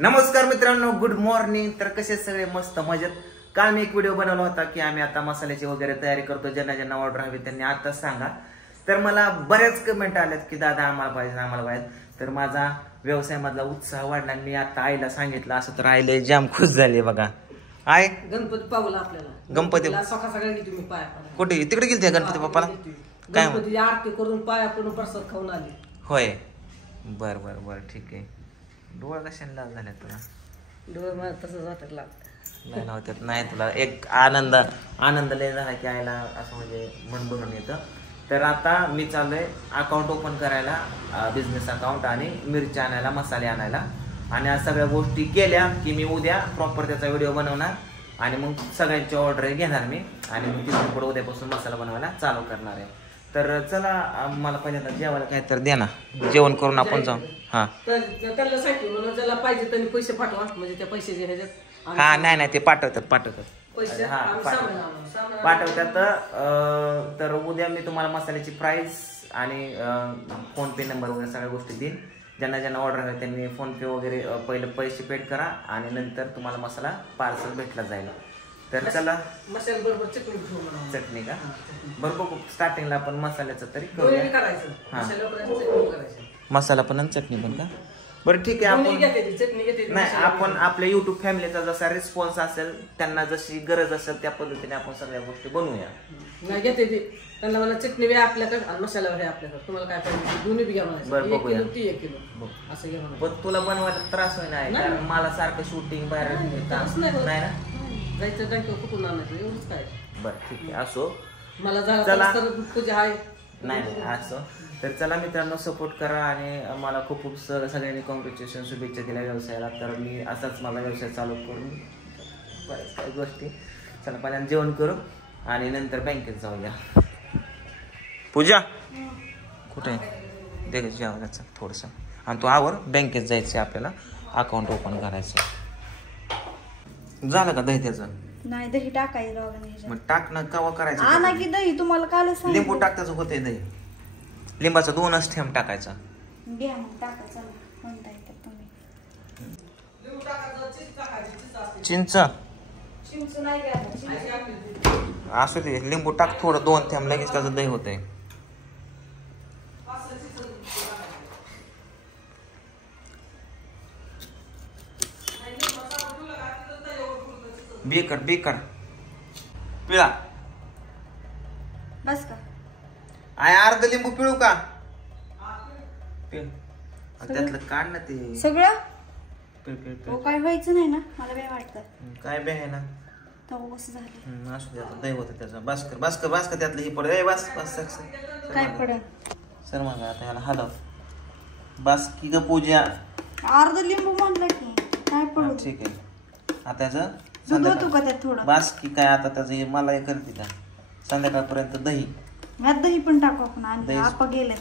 नमस्कार मित्रांनो, good morning. तर कसे सगळे मस्त मजेत. काल मी एक व्हिडिओ बनवला होता की आम्ही आता मसाल्याची वगैरे तयारी करतो, ज्यांना ज्यांना ऑर्डर हवी त्यांनी आताच सांगा. तर मला बऱ्याच कमेंट आल्यात की दादा आम्हाला पाहिजे. तर माझा व्यवसायामधला उत्साह वाढला. मी आता आईला सांगितलं असं तर आईला जाम खुश झाली बघा. आय गणपती पावला आपल्याला, गणपती सकाळ तुम्ही पाया कुठे तिकडे गेलते गणपती बाप्पाला? काय गणपती आरती करून पाया पडून प्रसाद खाऊन आली. होय, बर बर बर ठीक आहे. डोळा कशाने लाल झाल्या तुला? डोळे मला तसंच वाटत नाही नव्हत्यात. नाही तुला एक आनंद लय झाला की आईला असं म्हणजे मन भरून येतं. तर आता मी चाललोय अकाउंट ओपन करायला, बिझनेस अकाउंट, आणि मिरची आणायला, मसाले आणायला. आणि आज सगळ्या गोष्टी केल्या की मी उद्या प्रॉपर त्याचा व्हिडिओ बनवणार आणि मग सगळ्यांची ऑर्डर घेणार मी. आणि मग तिथून पुढे उद्यापासून मसाला बनवायला चालू करणार आहे. तर चला, मला पहिल्यांदा जेवायला काय तर द्या ना, जेवण करून आपण जाऊ. हा तर त्याला सांगितलं म्हणून ज्याला पाहिजे त्यांनी पैसे पाठवा, म्हणजे त्या पैशाचे ह्याच्यात. हा नाही ते पाठवतात पैसे पाठवतात. तर उद्या मी तुम्हाला मसाल्याची प्राइस आणि फोन पे नंबर वगैरे सगळ्या गोष्टी देईन. ज्यांना ज्यांना ऑर्डर आहे त्यांनी फोन पे वगैरे पहिले पैसे पेड करा आणि नंतर तुम्हाला मसाला पार्सल भेटला जाईल. तर चला, मसाला बरोबर चटणी का बरोबर स्टार्टिंगला आपण मसाल्याचं तरी मसाला पण आणि चटणी पण का? बरं ठीक आहे. आपण नाही, आपण आपल्या युट्यूब फॅमिलीचा जसा रिस्पॉन्स असेल, त्यांना जशी गरज असेल त्या पद्धतीने आपण सगळ्या गोष्टी बनवूया. नाही घेते ते, त्यांना मला चटणी बी आपल्याकडे आणि मसाला बी आपल्याकडे. तुम्हाला काय पाहिजे दोन्ही बी घ्या म्हणायचं. 1 किलो ती 1 किलो असं घ्या म्हणायचं. पण तुला बनवायला त्रास होईल नाही, कारण मला सारखं शूटिंग बाहेर नाही ना जायचं बँकेवर कुठून आणायचं एवढंच काय. बरं ठीक आहे, असो. मला झाला तुझे आहे नाही असो. तर चला मित्रांनो, सपोर्ट करा आणि मला खूप खूप सगळ्यांनी कॉंग्रॅच्युलेशन, शुभेच्छा दिल्या व्यवसायाला. तर मी असाच माझा व्यवसाय चालू करून बऱ्याच काही गोष्टी. चला पहिल्यांदा जेवण करू आणि नंतर बँकेत जाऊया. पूजा कुठे दे जेवणाचं थोडंसं, आणि तू आवर. बँकेत जायचं आपल्याला, अकाउंट ओपन करायचं. झालं का दही त्याचं? नाही, दही टाकायचं. मग टाक ना, कवा करायचं? आणा की दही, तुम्हाला काल सांगितलं. लिंबू टाकताच होते दही. लिंबाचा 2च थेंब टाकायचा. घ्या मग टाकायचं कोणता आहे तुम्ही. चिंच चिंच नाही घ्या, असू दे. लिंबू टाक थोडं, 2 थेंब, लगेच त्याचं दही होतंय. बेकर पिळा. बस का? आय अर्ध लिंबू पिळू का? त्यातलं काढ ना ते सगळं. पिळ. काय व्हायचं नाही ना, मला बे वाटतं. काय बे आहे ना, कसं झालं. असू दे, दही होतं त्याचं. बास कर त्यातलं हे पड. बस काय पडेल सर मग आता याला हलव. बस की ग पूजा, अर्ध लिंबू म्हणलं की काय पडू. ठीक आहे. आता याचं दूध होतो का त्यात थोडं? बस की काय आता त्याचं मला हे करते का संध्याकाळपर्यंत दही. ह्यात दही पण टाकू आपण. आणि आपा गेले.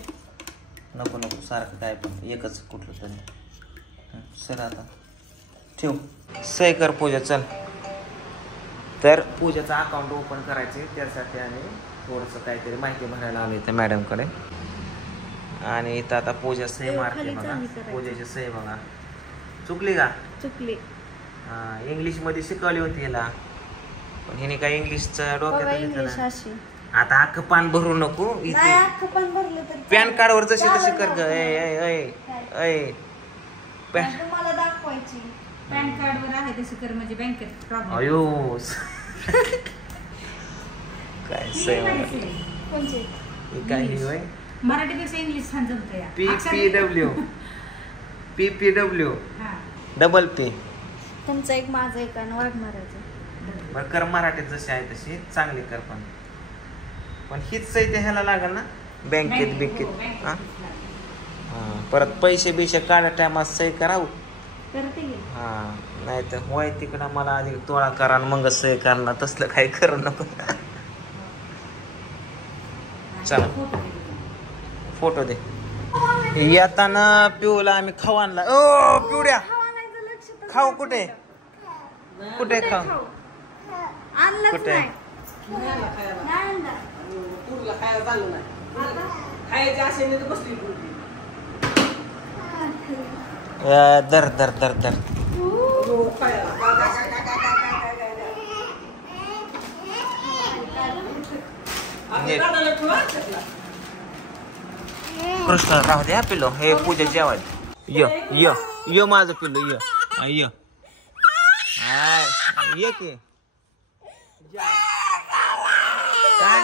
नको सारखं काय पण एकच कुठलं तरी. सर आता ठेव, सही कर पूजा. चल, तर पूजाचं अकाउंट ओपन करायचे, त्यासाठी आणि थोडंसं काहीतरी माहिती भरायला आली इथं मॅडमकडे. आणि इथं आता पूजा सही मारते बघा. पूजाची सही बघा. चुकली का? चुकली. हा, इंग्लिश मध्ये शिकवली होती हिला, पण हिने काय इंग्लिशचं डोक्यात. आता अख्खं पान भरू नको इथे. पॅन कार्ड वर जशी तशी कर ग. तुम्हाला दाखवायची. पॅन कार्ड वर आहे तशी कर, म्हणजे बँकेत प्रॉब्लेम. अयो काय सही कोणची काय होय. मराठीपेक्षा इंग्लिश छान जमतंय. PPW double P. तुमचं एक माझं एक आणि वाघमाराचं. बरं कर, मराठीत जशी आहे तशी चांगली कर. पण हीच सही ते ह्याला लागल ना बँकेत. हा, परत पैसे बिशे काढा टायमात सही करावं. हा, नाही तर होय तिकडं मला आधी तोळा करा आणि मग सही करणार. तसलं काही करू नको. चला फोटो दे. येताना पिऊला आम्ही खाऊ आणला. ओ पिवड्या, खाऊ कुठे खाऊ कुठे? खायला चालू नाही, खायच्या आशेने तर बसली. दर दर दर दर हे दादाला फुलं आणतात. कृष्ण राहू द्या पिलो हे पूजा जेवायला य माझं पिल्लू य ये की काय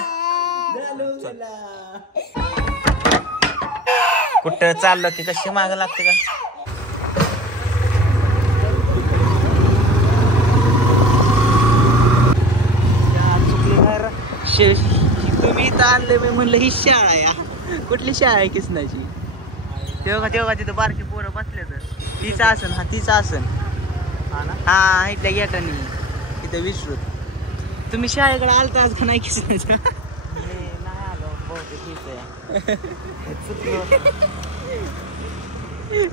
कुठं चाललं ते कशी माग लागते का तुम्ही इथं आणलं मी म्हणलं ही शाळा आहे कुठली शाळा आहे किसनाची तेव्हा तिथं बारकी पोरं बसले तर तीच आसन तीच आसन हा इथल्या गेटाने इथं विसरूत तुम्ही शाळेकडे आलताच का नाही किसनाच्या नाही आलो बहुतेक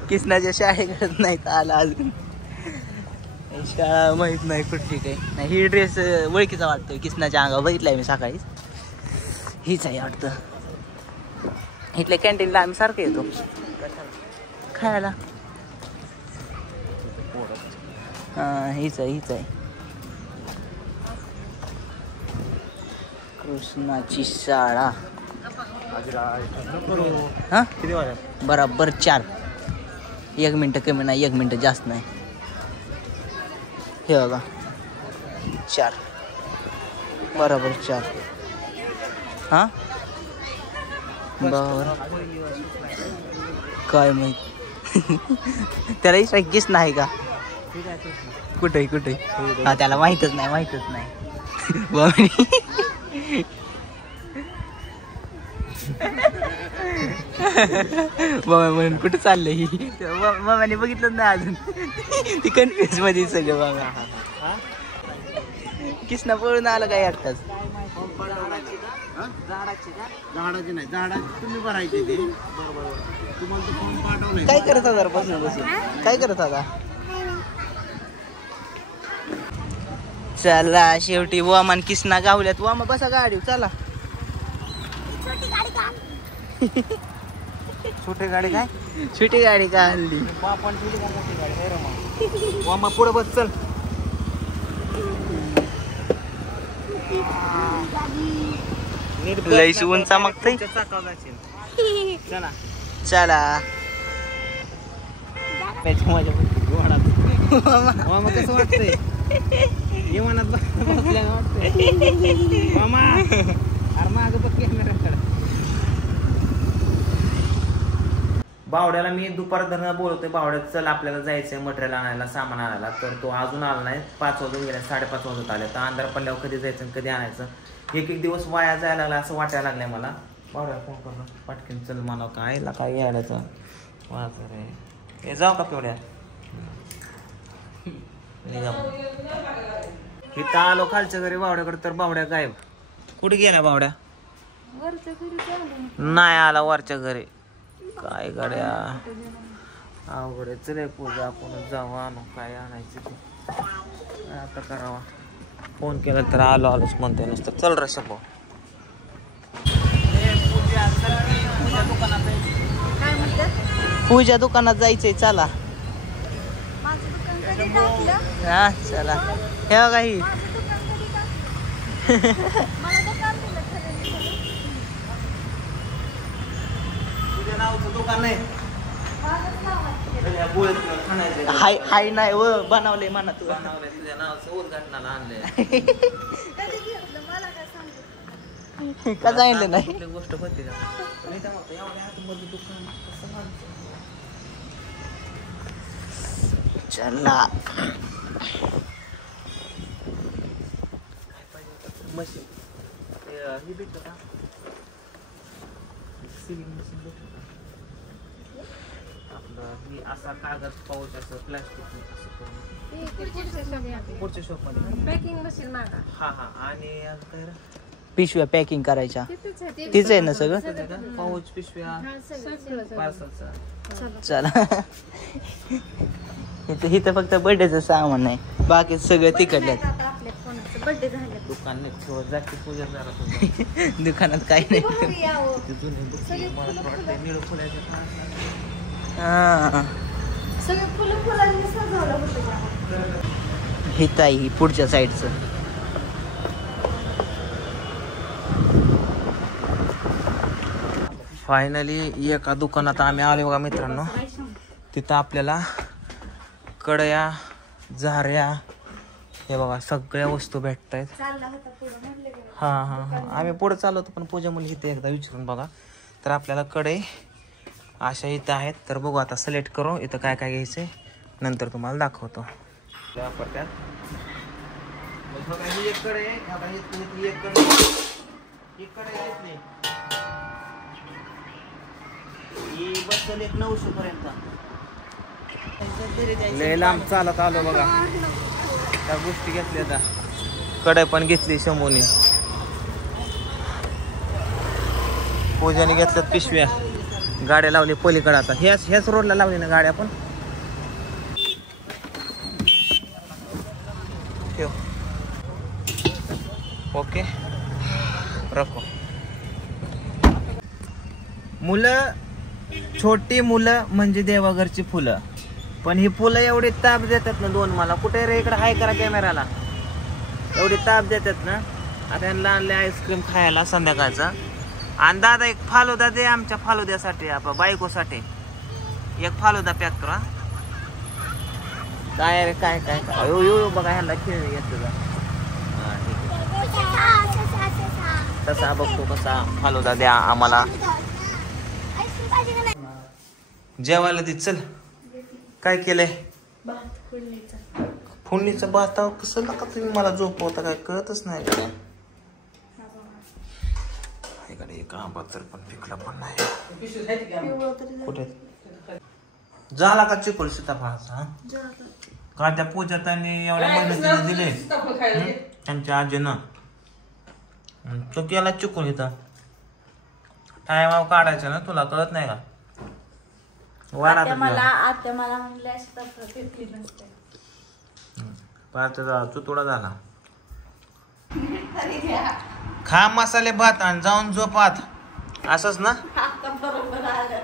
किसनाच्या शाळेकडे नाही तर आला अजून शाळा माहित नाही कुठली काही नाही ही ड्रेस ओळखीचा वाटतोय किसनाच्या अंगावर बघितलाय मी सकाळीच हीच आहे वाटतं इथल्या कॅन्टीनला आम्ही सारखं येतो खायला हा हीच आहे कृष्णाची शाळा हा किती वाजता बराबर 4 1 मिनिट कमी नाही 1 मिनिट जास्त नाही हे बघा 4 बराबर 4 हा बरोबर काय माहित त्याला इस नाही का कुठे हा त्याला माहीतच नाही बाबा म्हणून कुठे चाललंय ही मामाने बघितलं नाही अजून ती कन्फ्युज मध्ये सगळं बाबा किसना पळून आलं काय एकटाच झाडाची नाही झाडाची तुम्ही भरायचे ते तुम्हाला फोन पाठवलं काय करत होता बसून काय करत होता चला शेवटी वामान किसना गावल्यात वामा बसा गाडी चला छोटी गाडी काय छोटी गाडी का हल्ली आपण छोटी गाडी वामा पुढे बस चल लईच ऊन चमकतय चला चला मामा कसं वाटतंय विमानात बसल्या वाटतंय मामा अरे माग बघ कॅमेऱ्याकडे बावड्याला मी दुपार धरणं बोलवतोय बावड्यात चल आपल्याला जायचंय मटेरियल आणायला सामान आणायला तर तो अजून आला नाही 5 वाजून गेले 5:30 वाजत आले तर अंधार पडल्यावर कधी जायचं आणि कधी आणायचं एक दिवस वाया जायला लागला असं वाटायला लागलंय मला बावड्याला फोन करणं पटकन चल म्हणावं काय यायलाचं वाच रे हे जाऊ का पिवड्या इथं आलो खालच्या घरी बावड्याकडे तर बावड्या गायब कुठे गेला बावड्या नाही आला वरच्या घरी काय गाड्या अवघड चल पूजा आपण जाऊ आणू काय आणायचं ते काय आता करावा फोन केला तर आलोच म्हणते नसतं चल रे शंभो पूजा दुकानात जायचंय चला हा चला हे बघा ही तुझ्या नावचं दुकान नाही हाय नाही व बनवलंय म्हणा तू बनवलंय तुझ्या नावचं उद्घाटनाला आणलंय का सांगितलं नाही कुठली गोष्ट होती का नाही तर मग एवढ्या आतमध्ये दुकान कसं मानतं? चला मशीन हे भेटलं का सिलिंग मशीन भेटलं का आपलं ही असा कागद पाऊच असं प्लास्टिक पुढच्या शॉप मध्ये पॅकिंग मशीन मागा हा आणि काय रे? पिशव्या पॅकिंग करायच्या तीच आहे ना सगळं पाऊच पिशव्या पार्सलचा चला इथं फक्त बर्थडेचं सामान नाही बाकी सगळं तिकडल्यात आपल्या फोनचं बर्थडे झालं दुकान नाही ठेवत जाते पूजा जरा दुकानात काही नाही हा सगळे फुलांनी सजवलं होतं हित आहे ही पुढच्या साईडचं फायनली एका दुकानात आम्ही आलो बघा मित्रांनो. तिथं आपल्याला कड्या, झाऱ्या, हे बघा सगळ्या वस्तू भेटत आहेत. हा आम्ही पुढे चालवतो पण पूजा मुली इथे एकदा विचारून बघा. तर आपल्याला कडे अशा इथं आहेत. तर बघू आता सिलेक्ट करू इथं काय काय घ्यायचंय, नंतर तुम्हाला दाखवतो. वापरतात एक कडे, एक कडे घेतली ही बद्दल 900 पर्यंत. लय लांब चालत आलो बघा. त्या गोष्टी घेतल्या आता. कडे पण घेतली शंभूने. पूजाने घेतल्यात पिशव्या. गाड्या लावली पलीकडे. आता ह्याच रोडला लावली ना गाड्या पण. ठेव. ओके रखो. मुलं, छोटी मुलं म्हणजे देवाघरची फुलं. पण ही फुलं एवढी ताप देतात ना दोन. मला कुठे रे इकडे हाय करा कॅमेराला. एवढी ताप देतात ना. आता यांना आणले आईस्क्रीम खायला संध्याकाळचा. आणि दादा एक फालुदा दे आमच्या फालुद्यासाठी, आपण बायकोसाठी एक फालुदा पॅक करा. काय रे काय काय काय यो बघा ह्याला खेळ येत. तसा बघतो कसा फालुदा द्या आम्हाला. जेवायला दे चल. काय केलंय? फोडणीचं भात. कसं नका तुम्ही मला झोपवता काय कळतच नाही का. इकडे एक आंबा तर पण पिकला पण नाही. कुठे झाला का चिकोल सीताफळाचा? का त्या पूजात त्यांनी एवढ्या मेहनतीने दिले त्यांच्या आजीनं. तो केला चिकोल इथं. टायमावर काढायचा ना, तुला कळत नाही का? आत्या मला म्हणले चुतुडा झाला. खा मसाले भात आणि जाऊन झोपात. असंच ना. बरोबर आलं.